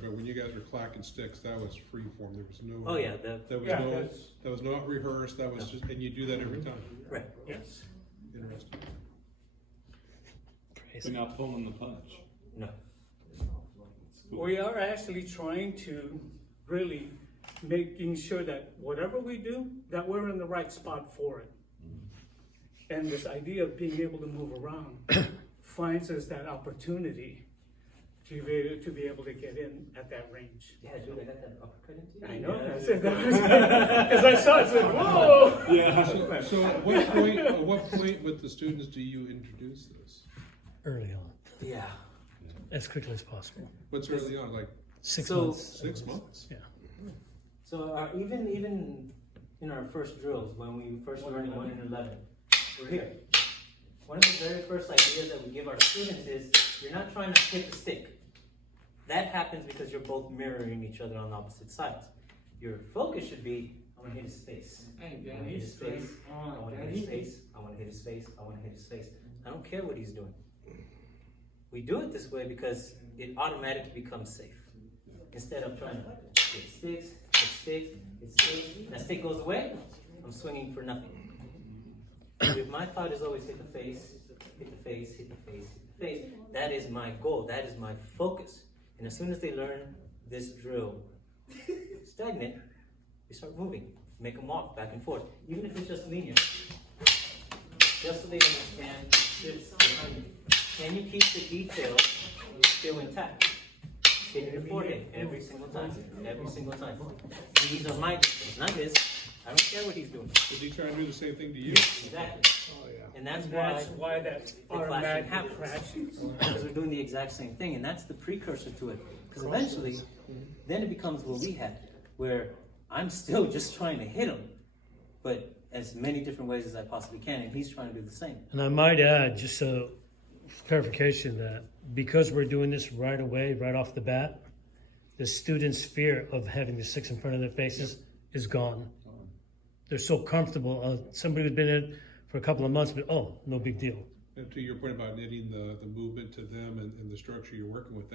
But when you guys were clacking sticks, that was free form. There was no. Oh yeah, That was not rehearsed. That was just, and you do that every time. right. Yes. Interesting. But not pulling the punch. No. We are actually trying to really making sure that whatever we do, that we're in the right spot for it. And this idea of being able to move around finds us that opportunity to be able to get in at that range. Yeah, dude, I got that uppercut into you. I know. Yeah. I said that because I saw it. I said, "Whoa!" Yeah. So at what point with the students do you introduce this? Early on, Yeah. as quickly as possible. What's early on, like 6 So- months. 6 months? Yeah. So even in our first drills, when we first learned 1 and 11, we're here. One of the very first ideas that we give our students is you're not trying to hit the stick. That happens because you're both mirroring each other on opposite sides. Your focus should be, I want to hit his face. I want to hit his face. I want to hit his face. I want to hit his face. I want to hit his face. I don't care what he's doing. We do it this way because it automatically becomes safe. Instead of trying to hit sticks, hit sticks, hit sticks, that stick goes away, I'm swinging for nothing. If my thought is always hit the face, hit the face, hit the face, hit the face, that is my goal, that is my focus. And as soon as they learn this drill, stagnant, we start moving, make them walk back and forth, even if it's just linear. Just so they understand shifts behind you. Can you keep the details still intact? Hitting your forehead every single time, every single time. These are my details, not his. I don't care what he's doing. Does he try and do the same thing to you? Exactly. Oh, yeah. And that's why that the automatic clashing crashes. because we're doing the exact same thing, and that's the precursor to it. Because eventually, then it becomes what we had, where I'm still just trying to hit him, but as many different ways as I possibly can, and he's trying to do the same. And I might add, just so clarification, that because we're doing this right away, right off the bat, the students' fear of having the six in front of their faces is gone. They're so comfortable. Somebody who's been in it for a couple of months, but no big deal. And to your point about knitting the movement to them and the structure you're working with,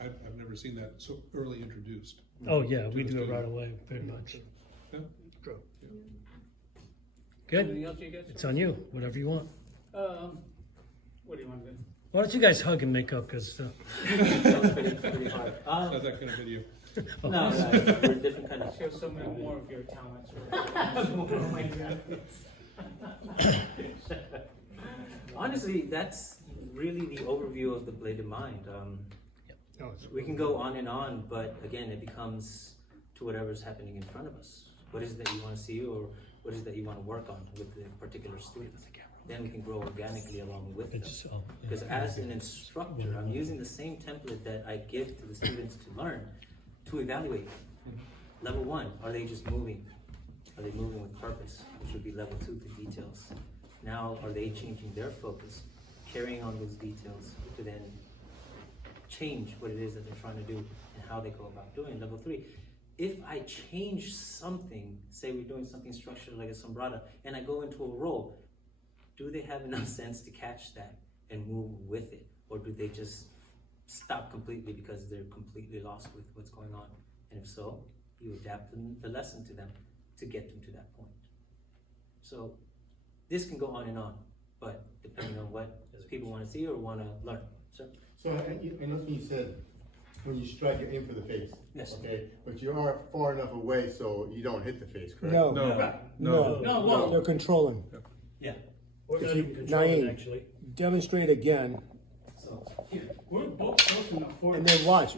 I've never seen that so early introduced. Oh yeah, we the do it student. right away, very much. Yeah. Good. Anything else you guys? It's on you. Whatever you want. What do you want to do? Why don't you guys hug and make up? Because That was pretty hard. How's that kind of video? No, we're different kind of. Show so many more of your talents. Honestly, that's really the overview of the bladed mind. We can go on and on, but again, it becomes to whatever's happening in front of us. What is it that you want to see, or what is it that you want to work on with the particular student? Then we can grow organically along with them. Because as an instructor, I'm using the same template that I give to the students to learn, to evaluate. Level 1, are they just moving? Are they moving with purpose? Which would be level 2, the details. Now, are they changing their focus, carrying on those details to then change what it is that they're trying to do and how they go about doing it? Level 3, if I change something, say we're doing something structured like a sombrata, and I go into a roll, do they have enough sense to catch that and move with it? Or do they just stop completely because they're completely lost with what's going on? And if so, you adapt the lesson to them to get them to that point. So this can go on and on, but depending on what people want to see or want to learn. So I know you said when you strike, you aim for the face. Yes. Okay, but you are far enough away so you don't hit the face, correct? No. They're controlling. yeah. we're If not you- even controlling Nain. actually. Demonstrate again, So We're both close enough for and then watch.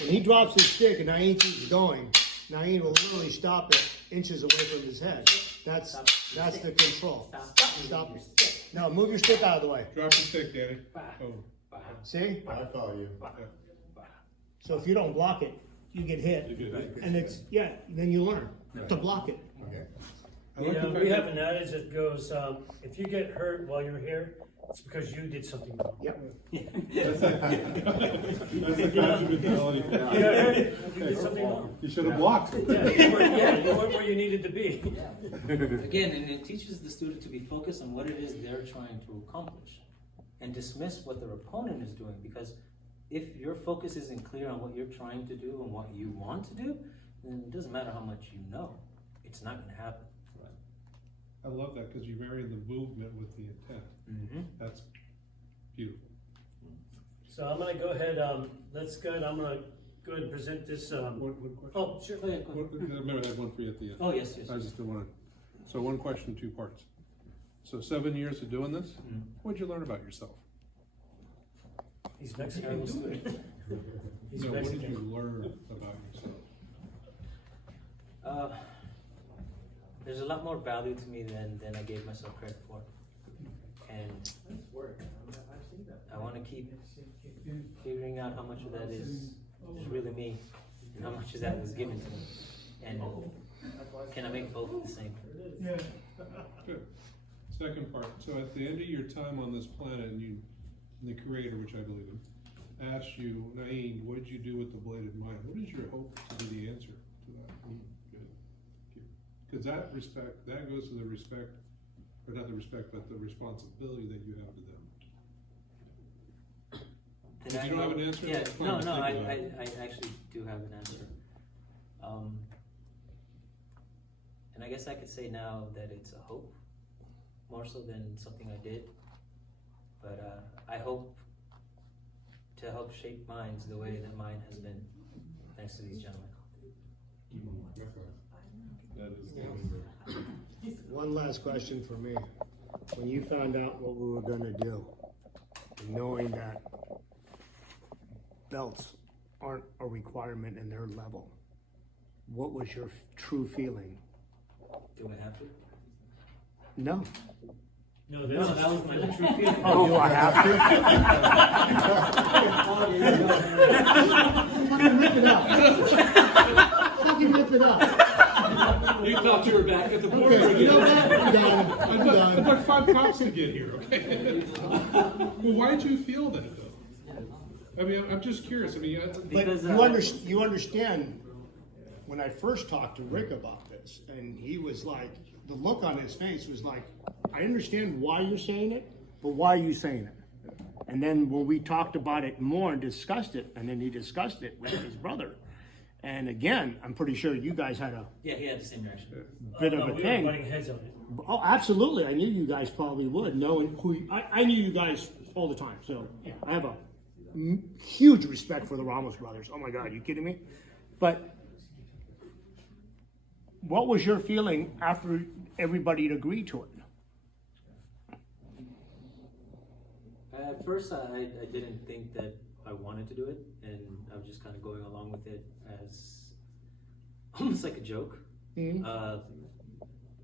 When he drops his stick and Nain keeps going, Nain will literally stop it inches away from his head. That's the control. Stop. Now move your stick out of the way. Drop your stick, Danny. Oh. See? I follow you. So if you don't block it, you get hit. And then you learn to block it. Okay. We have an adage that goes, if you get hurt while you're here, it's because you did something wrong. Yep. That's the concept mentality. You got hurt, you did something wrong. You should have blocked. You weren't where you needed to be. again, and it teaches the student to be focused on what it is they're trying to accomplish and dismiss what their opponent is doing, because if your focus isn't clear on what you're trying to do and what you want to do, then it doesn't matter how much you know. It's not gonna happen. I love that, because you marry the movement with the intent. That's beautiful. So I'm gonna go ahead, I'm gonna go ahead and present this, One question. oh, sure. Go ahead, go ahead. Remember, I had one for you at the end. Oh, yes, yes. I just don't wanna, so one question, two parts. So 7 years of doing this, what'd you learn about yourself? He's I Mexican. was good. He's No, what did Mexican. you learn about yourself? There's a lot more value to me than I gave myself credit for. And I want to keep figuring out how much of that is really me and how much of that was given to me. And can I make both the same? Good. Second part, so at the end of your time on this planet, and the creator, which I believe in, asked you, Nain, what did you do with the bladed mind? What is your hope to be the answer to that? Good. Because that goes to the respect, or not the respect, but the responsibility that you have to them. If you don't have an answer, Yeah, that's fine, no, just no, think about it. I actually do have an answer. And I guess I could say now that it's a hope, more so than something I did. But I hope to help shape minds the way that mine has been, thanks to these gentlemen. That is One last question for me. When you found out what we were gonna do, knowing that belts aren't a requirement in their level, what was your true feeling? Do I have to? No. No, No, that was my true feeling. Oh, do I have to? Fucking rip it up. Fucking rip it up. You thought you were back at the board Okay, you know what? I'm done. I'm It done. took 5 cops to get here, okay? Well, why'd you feel that, though? I mean, I'm just curious, I mean, But Because, you understand, when I first talked to Rick about this, and he was like, the look on his face was like, I understand why you're saying it, but why are you saying it? And then when we talked about it more and discussed it, and then he discussed it with his brother, and again, I'm pretty sure you guys had a Yeah, he had the same reaction. bit No, of a we were thing. butting heads on it. Oh, absolutely, I knew you guys probably would, knowing who, I knew you guys all the time, so yeah, I have a huge respect for the Ramos brothers. Oh my God, you kidding me? But what was your feeling after everybody had agreed to it? At first, I didn't think that I wanted to do it, and I was just kind of going along with it as almost like a joke.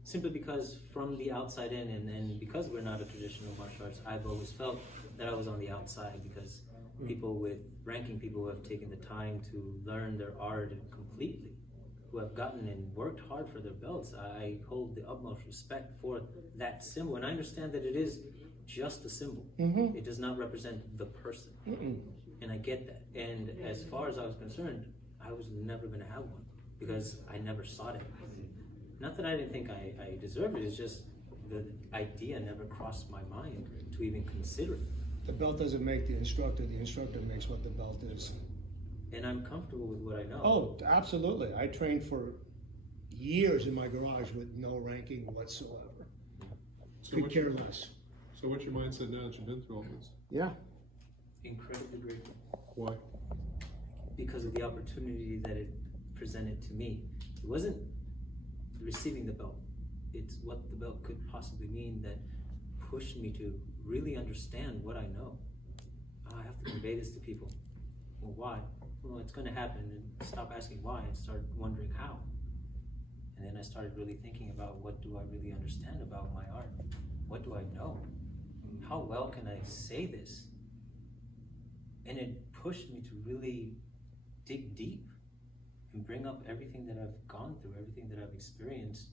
Simply because from the outside in, and because we're not a traditional martial arts, I've always felt that I was on the outside, because ranking people who have taken the time to learn their art completely, who have gotten and worked hard for their belts, I hold the utmost respect for that symbol. And I understand that it is just a symbol. It does not represent the person. And I get that. And as far as I was concerned, I was never going to have one, because I never sought it. Not that I didn't think I deserved it, it's just the idea never crossed my mind to even consider it. The belt doesn't make the instructor makes what the belt is. And I'm comfortable with what I know. Oh, absolutely. I trained for years in my garage with no ranking whatsoever. Could care less. So what's your mindset now that you've been through all this? Yeah. Incredibly grateful. Why? Because of the opportunity that it presented to me. It wasn't receiving the belt. It's what the belt could possibly mean that pushed me to really understand what I know. I have to convey this to people. Well, why? Well, it's going to happen, and stop asking why and start wondering how. And then I started really thinking about, what do I really understand about my art? What do I know? How well can I say this? And it pushed me to really dig deep and bring up everything that I've gone through, everything that I've experienced,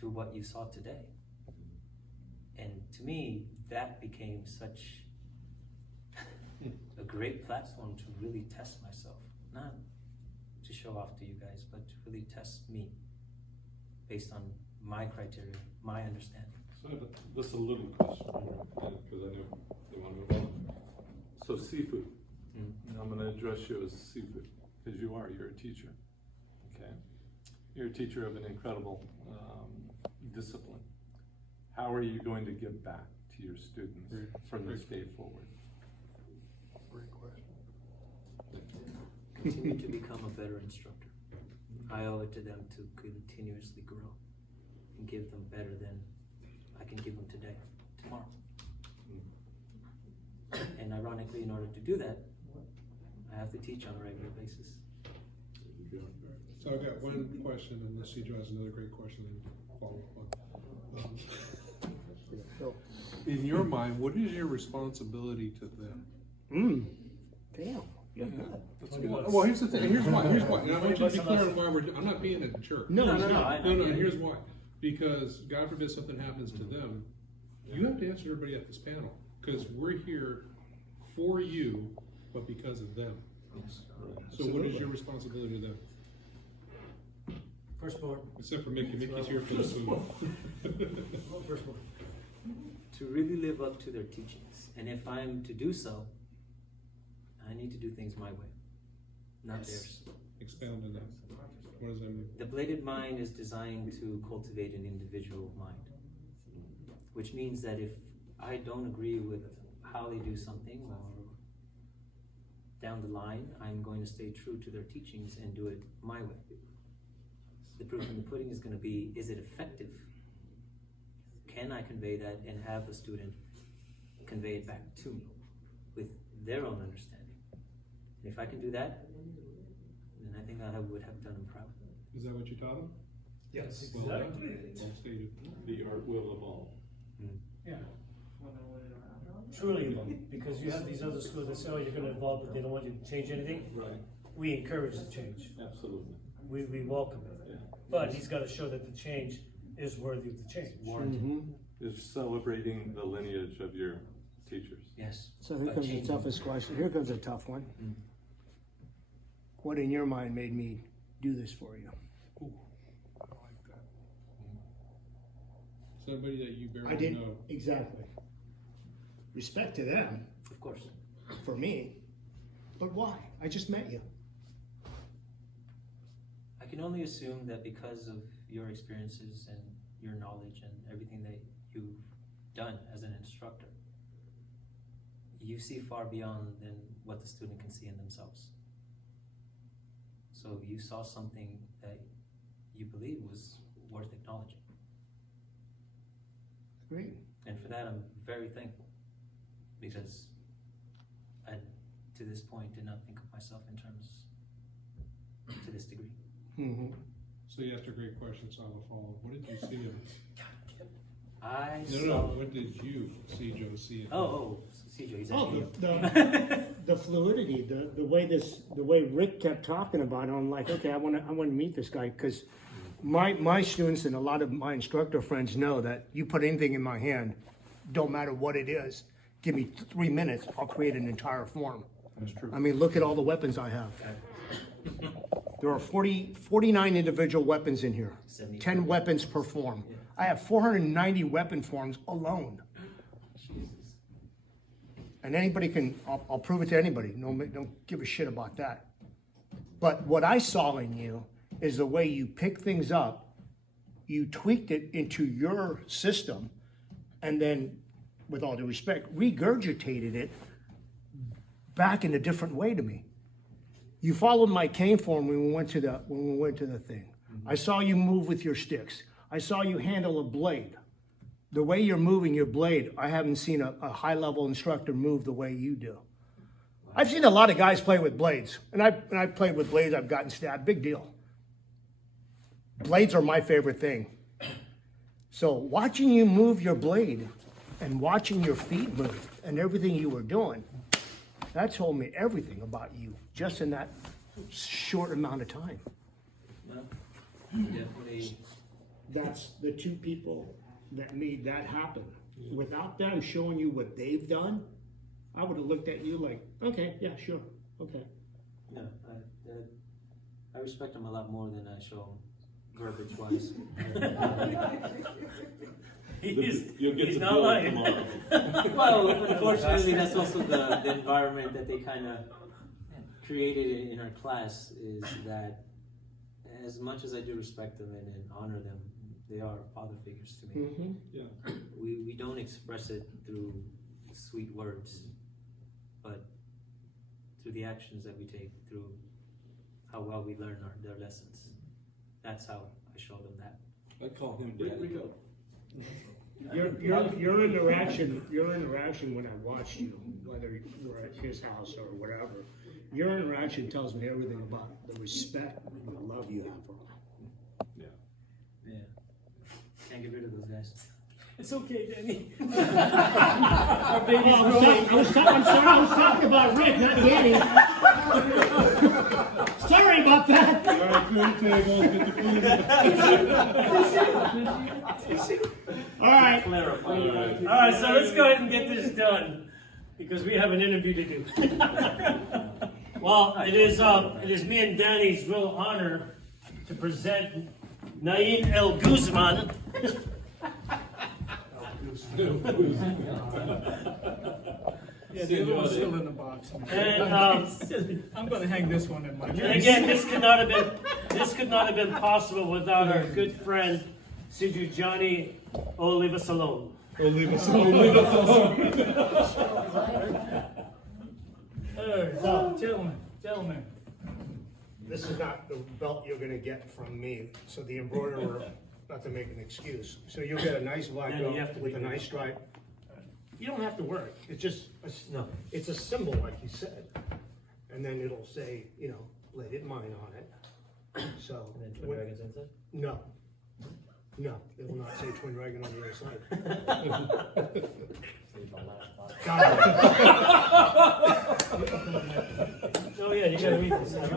to what you saw today. And to me, that became such a great platform to really test myself. Not to show off to you guys, but to really test me based on my criteria, my understanding. So I have just a little question here, because I know they want to move on. So seafood, And I'm gonna address you as Seafood, because you're a teacher, okay? You're a teacher of an incredible discipline. How are you going to give back to your students from this day forward? Great question. Continue to become a better instructor. I owe it to them to continuously grow and give them better than I can give them today, tomorrow. And ironically, in order to do that, I have to teach on a regular basis. So I've got one question, and unless Joe has another great question to follow up on. In your mind, what is your responsibility to them? Damn. You're good. Well, here's the thing. Here's why. And I want you to be clear on why I'm not being a jerk. No, No, he's no, no, not. I know. No, and here's why. Because God forbid something happens to them, you have to answer everybody at this panel. Because we're here for you, but because of them. So what is your responsibility to them? Firstborn. Except for Mickey. Mickey's here for the food. Firstborn. To really live up to their teachings. And if I'm to do so, I need to do things my way, not theirs. Expound on that. What does that mean? The bladed mind is designed to cultivate an individual mind, which means that if I don't agree with how they do something or down the line, I'm going to stay true to their teachings and do it my way. The proof in the pudding is going to be, is it effective? Can I convey that and have the student convey it back to me with their own understanding? And if I can do that, then I think I would have done them proud. Is that what you taught them? Yes, Well done. exactly. Well stated. The art will evolve. Yeah. Truly evolve, because you have these other schools that say, oh, you're gonna evolve, but they don't want you to change anything. Right, We encourage the change. absolutely. We welcome it. Yeah. But he's gotta show that the change is worthy of the change. Is celebrating the lineage of your teachers. Yes. So here comes the toughest question. Here comes a tough one. What in your mind made me do this for you? Ooh, I like that. Somebody that you I barely didn't, know. exactly. Respect to them, Of course. for me, but why? I just met you. I can only assume that because of your experiences and your knowledge and everything that you've done as an instructor, you see far beyond than what the student can see in themselves. So you saw something that you believe was worth acknowledging. Great. And for that, I'm very thankful, because I, to this point, did not think of myself in terms to this degree. Mm-hmm. So you asked a great question, so I will follow. What did you see in it? I No, saw. what did you see Joe see in it? Oh, CJ, he's Oh, asking the fluidity, the way Rick kept talking about it. I'm like, okay, I want to meet this guy, because my students and a lot of my instructor friends know that you put anything in my hand, don't matter what it is, give me 3 minutes, I'll create an entire form. That's true. I mean, look at all the weapons I have. There are 49 individual weapons in here, 10 weapons per form. I have 490 weapon forms alone. And anybody can, I'll prove it to anybody. No, don't give a shit about that. But what I saw in you is the way you pick things up, you tweaked it into your system, and then, with all due respect, regurgitated it back in a different way to me. You followed my cane form when we went to the thing. I saw you move with your sticks. I saw you handle a blade. The way you're moving your blade, I haven't seen a high-level instructor move the way you do. I've seen a lot of guys play with blades, and I played with blades, I've gotten stabbed, big deal. Blades are my favorite thing. So watching you move your blade and watching your feet move and everything you were doing, that told me everything about you just in that short amount of time. Well, definitely. That's the two people that made that happen. Without them showing you what they've done, I would have looked at you like, okay, yeah, sure, okay. No, I respect him a lot more than I show him garbage-wise. You'll get he's to not build lying. tomorrow. Well, unfortunately, that's also the environment that they kind of created in our class, is that as much as I do respect them and honor them, they are father figures to me. Mm-hmm. Yeah. We don't express it through sweet words, but through the actions that we take, through how well we learn their lessons. That's how I show them that. I call him Daddy. Your interaction when I watch you, whether we're at his house or whatever, your interaction tells me everything about the respect and the love you have for him. Yeah. Yeah. Can't get rid of those guys. It's okay, Danny. I was talking about Rick, not Danny. Sorry about that. All right, clear tables, get the food. All right. Clarify. All right, so let's go ahead and get this done because we have an interview to do. Well, it is me and Danny's real honor to present Nain El Guzman. Yeah, the other one's still in the box. And I'm gonna hang this one in my and case. again, this could not have been possible without our good friend Siju Johnny Oliva Salone. Oh, leave us alone, leave us alone. So, gentlemen, This is not the belt you're gonna get from me, so the embroiderer, not to make an excuse. So you'll get a nice black Yeah, you have belt to with be a nice stripe. You don't have to wear it, it's just, No. it's a symbol, like you said. And then it'll say, Bladed Mine on it. So, And then Twin Dragons inside? no. No, it will not say Twin Dragon on the other side. Oh yeah, you gotta read this. I don't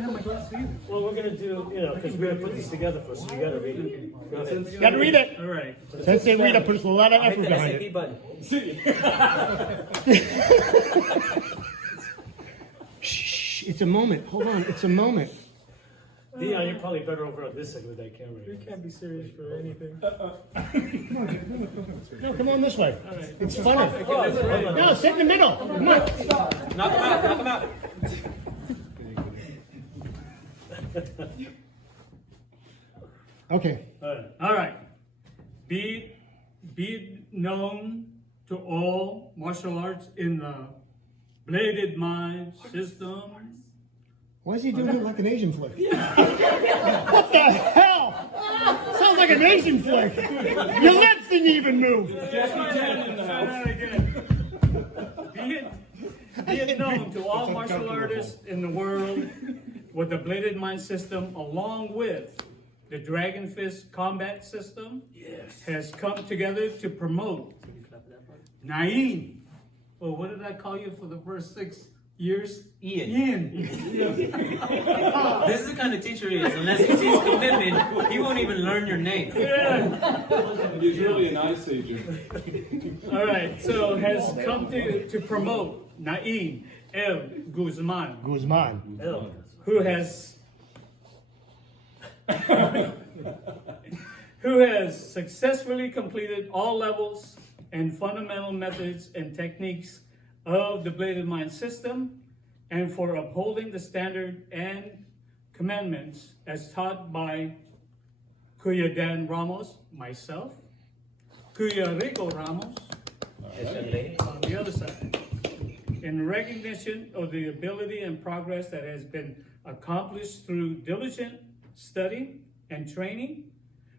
have my glasses either. Well, we're gonna do, because we're gonna put these together for us, so you gotta read it. Go ahead. You gotta read it. All right. Sensei Rita puts a lot of Hit effort the behind SAP it. button. Shh, it's a moment, hold on, it's a moment. Dion, you're probably better over on this side with that camera. You can't be serious for anything. No, come on this way. It's funner. Hold on. No, sit in the middle. Come on. Knock him out. Okay. All right. Be known to all martial arts in the Bladed Mind system. Why is he doing it like an Asian flick? What the hell? Sounds like an Asian flick. Your lips didn't even move. Be it known to all martial artists in the world with the Bladed Mind system, along with the Dragon Fist combat system, has come together to promote Nain. Well, what did I call you for the first 6 years? Ian. Ian. This is the kind of teacher he is. Unless he sees commitment, he won't even learn your name. He's really an ice agent. All right, so has come to promote Nain El Guzman, Guzman. who has successfully completed all levels and fundamental methods and techniques of the Bladed Mind system, and for upholding the standard and commandments as taught by Kuya Dan Ramos, myself, Kuya Rico Ramos, on the other side, in recognition of the ability and progress that has been accomplished through diligent study and training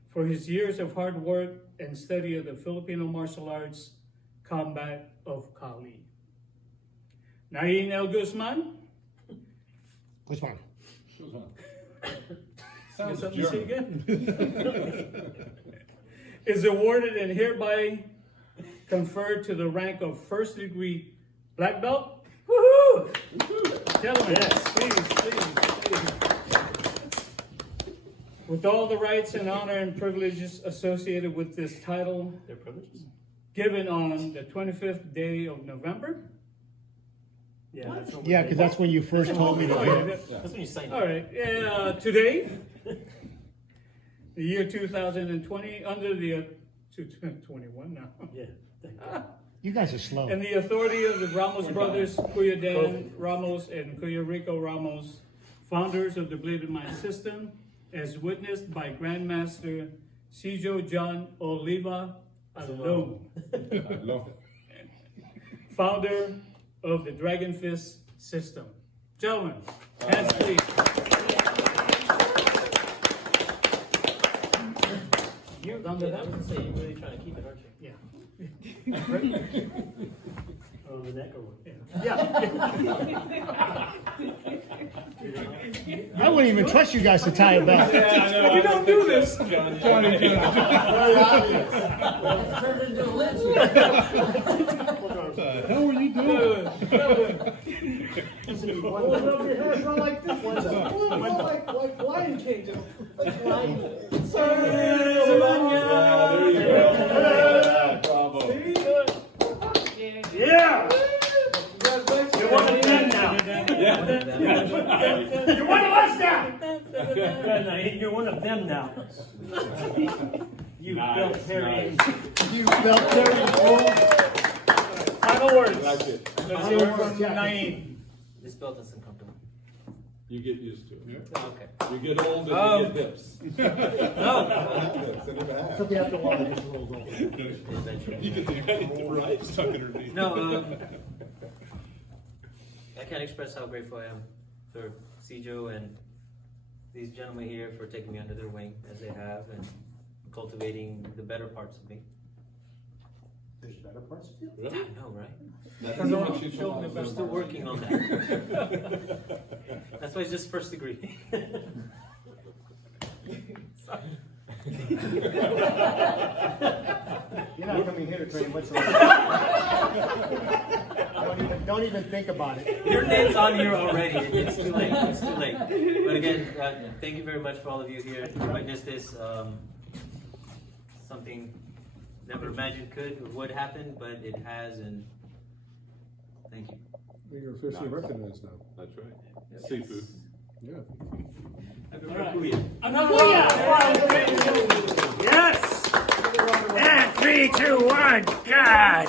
for his years of hard work and study of the Filipino martial arts combat of Kali. Nain El Guzman. Guzman. Sounds Something to say German. again? Is awarded and hereby conferred to the rank of first degree black belt. Woohoo! Gentlemen, yes, please. With all the rights and honor and privileges associated with this title, Their privileges? given on the 25th day of November. Yeah, that's what Yeah, because that's when you first told me to do it. That's when you sign All up. right, today, the year 2020 under the 21 now. Yeah. You guys are slow. And the authority of the Ramos brothers, Kuya Dan Ramos and Kuya Rico Ramos, founders of the Bladed Mind System, as witnessed by Grandmaster Cijo John Oliva Alone, founder of the Dragon Fist System. Gentlemen, hands please. You, I was gonna say, you're really trying to keep it, aren't you? Yeah. On the neck or what? Yeah. I wouldn't even trust you guys to tie a belt. We don't do this. Johnny, What the hell were you doing? like this one. Like lion cages. Yeah! You're one of them now. You're one of us now. You're one of them now. You built Harry. You felt very old. Final words. That's it. Let's hear it from Nain. This belt is uncomfortable. You get used to it. Okay. You get old and you get dips. No. Took you after a while, it just rolls over. You get the right stuck underneath. No, I can't express how grateful I am for Cijo and these gentlemen here for taking me under their wing as they have and cultivating the better parts of me. There's better parts of you? I know, right? I'm Still working on that. That's why it's just first degree. You're not coming here to train whatsoever. Don't even think about it. Your name's on here already. It's too late. It's too late. But again, thank you very much for all of you here to witness this. Something never imagined could or would happen, but it has, and thank you. You're officially recognized now. That's right. Seafood. Yeah. Another round. Yes! And 3, 2, 1, God!